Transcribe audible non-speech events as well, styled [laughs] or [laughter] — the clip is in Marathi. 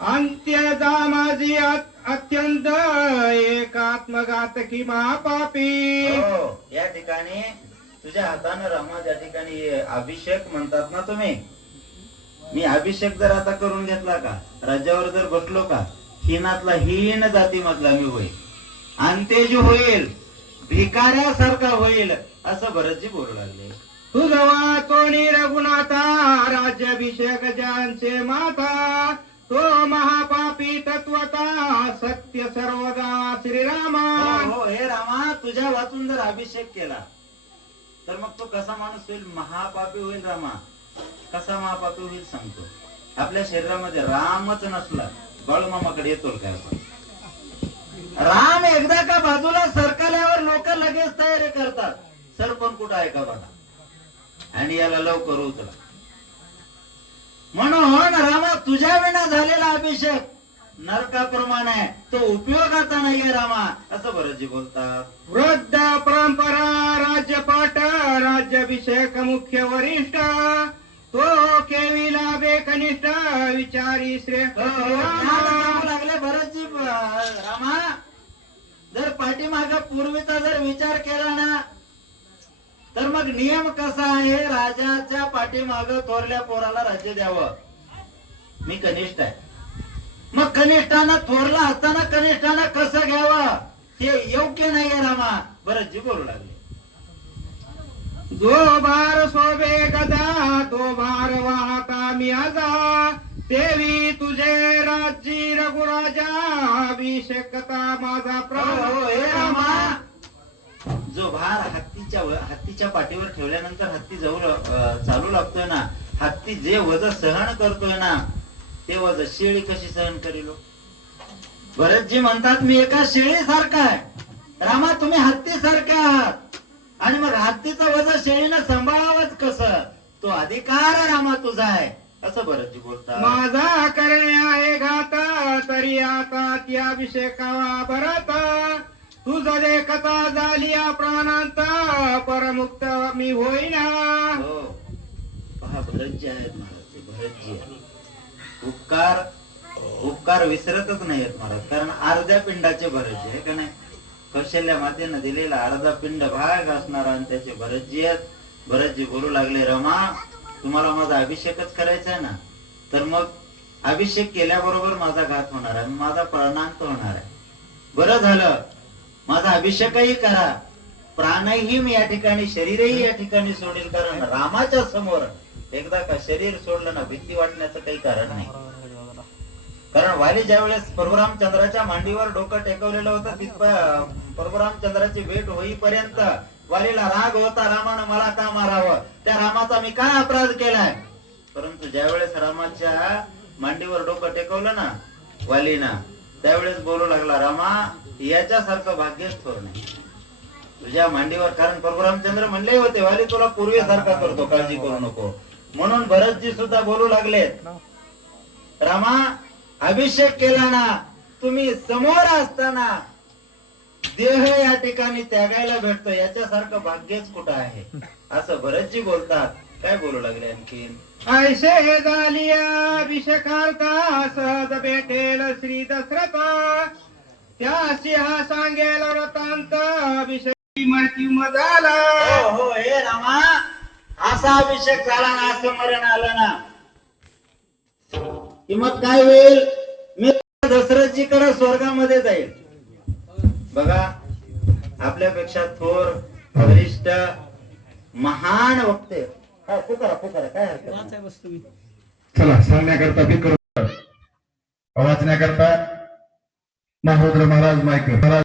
अंत्य जा माझी अत- अत्यंत एकात्मघातकी महापापी. हो या ठिकाणी तुझ्या हातानं रमा त्या ठिकाणी अभिषेक म्हणतात ना तुम्ही? मी अभिषेक जर आता करून घेतला का? राज्यावर जर बसलो का? हिनातला हीन जाती मधला मी होईल. आणि ते जे होईल भिकाऱ्यासारखा होईल असं भरतजी बोलू लागले. तुझवा तोणी रघुनाथा राज्याभिषेक ज्यांचे माथा सत्य सर्वदा श्रीरामा. हो हो, हे रामा तुझ्या वाचून जर अभिषेक केला तर मग तो कसा माणूस होईल? महापापी होईल रामा. कसा महापापी होईल सांगतो. आपल्या शरीरामध्ये रामच नसला बाळूमामाकडे येतो काय आपण? राम एकदा का बाजूला सरकल्यावर लोक लगेच तयारी करतात. सर पण कुठं आहे का बघा? आणि याला लवकर उचला. म्हणून रामा तुझ्या विना झालेला अभिषेक नरकाप्रमाणे आहे. तो उपयोगाचा नाहीये रामा असं बरंजी बोलतात वृद्ध परंपरा राज्यपाठ राज्याभिषेक मुख्य वरिष्ठ तो केविला बेकनिष्ठ विचारी श्रेष्ठ हो, हो. सांगू लागले अं, रामा जर पाठीमाग पूर्वीचा जर विचार केला ना तर मग नियम कसा आहे राजाच्या पाठीमाग थोरल्या पोराला राज्य द्यावं मी कनिष्ठ आहे मग कनिष्ठानं थोरला असताना कनिष्ठानं कसं घ्यावं? हे योग्य नाहीये रामा. बरंचजी बोलू लागले. जो भार शोभे गदा तो भार वाहता मी आजा देवी तुझे राज्य रघुराजा. अभिषेकता माझा प्रभू हो, हे रामा. जो भार हत्तीच्या हत्तीच्या पाठीवर ठेवल्यानंतर हत्ती जवळ चालू लागतोय ना हत्ती जे वज सहन करतोय ना ते वज शेळी कशी सहन करीलो? भरतजी म्हणतात मी एका शेळी सारखा आहे. रामा तुम्ही हत्ती सारखे आहात. आणि मग हत्तीचं वज शेळीनं सांभाळावंच कसं? तो अधिकार रामा तुझा आहे. असं भरतजी बोलतात. माझा करणे आहे घात तरी आता त्या अभिषेकावा भरत. तुझ देखता झाली या प्राणांत परमुक्त मी होईना. हो. पहा भरतजी आहेत भरतजी आहेत. उपकार उपकार विसरतच नाहीत महाराज. कारण अर्ध्या पिंडाचे भरतजी आहे का नाही? कौशल्य मातेनं दिलेला अर्धा पिंड भाग असणारा आणि त्याचे भरतजी आहेत. भरतजी बोलू लागले रमा तुम्हाला माझा अभिषेकच करायचा आहे ना? तर मग अभिषेक केल्याबरोबर माझा घात होणार आहे माझा प्राणांत होणार आहे. बरं झालं. माझा अभिषेकही करा. प्राणही मी या ठिकाणी शरीरही या ठिकाणी सोडेल कारण रामाच्या समोर एकदा का शरीर सोडलं ना भीती वाटण्याचं काही कारण नाही. कारण वाली ज्या वेळेस परशुरामचंद्राच्या मांडीवर डोकं टेकवलेलं होतं तिथं परशुरामचंद्राची भेट होईपर्यंत वालीला राग होता रामानं मला का मारावं? त्या रामाचा मी काय अपराध केलाय? परंतु ज्यावेळेस रामाच्या मांडीवर डोकं टेकवलं ना वालीना त्यावेळेस बोलू लागला रामा याच्यासारखं भाग्यच थोर नाही. तुझ्या मांडीवर कारण परशुरामचंद्र म्हणले होते वाली तुला पूर्वीसारखा करतो काळजी करू नको. म्हणून भरतजी सुद्धा बोलू लागलेत रामा अभिषेक केला ना तुम्ही समोर असताना देह या ठिकाणी त्यागायला भेटतो याच्यासारखं भाग्यच कुठं आहे? [laughs] असं भरतजी बोलतात. काय बोलू लागले आणखीन? ऐसे झाली अभिषेकार्था सहज भेटेल श्री दशरथ. त्याशी हा सांगेल वृत्तांत अभिषेक मृत्यू झाला हो हो हे रामा असा अभिषेक झाला ना असं मरण आलं ना. कि मग काय होईल? मी दशरथजीकडे स्वर्गामध्ये जाईल बघा आपल्यापेक्षा थोर वरिष्ठ महान वक्ते. हा, पुकारा पुकारा काय. चला सांगण्याकरता वाचण्याकरता महोदर महाराज मायकर महाराज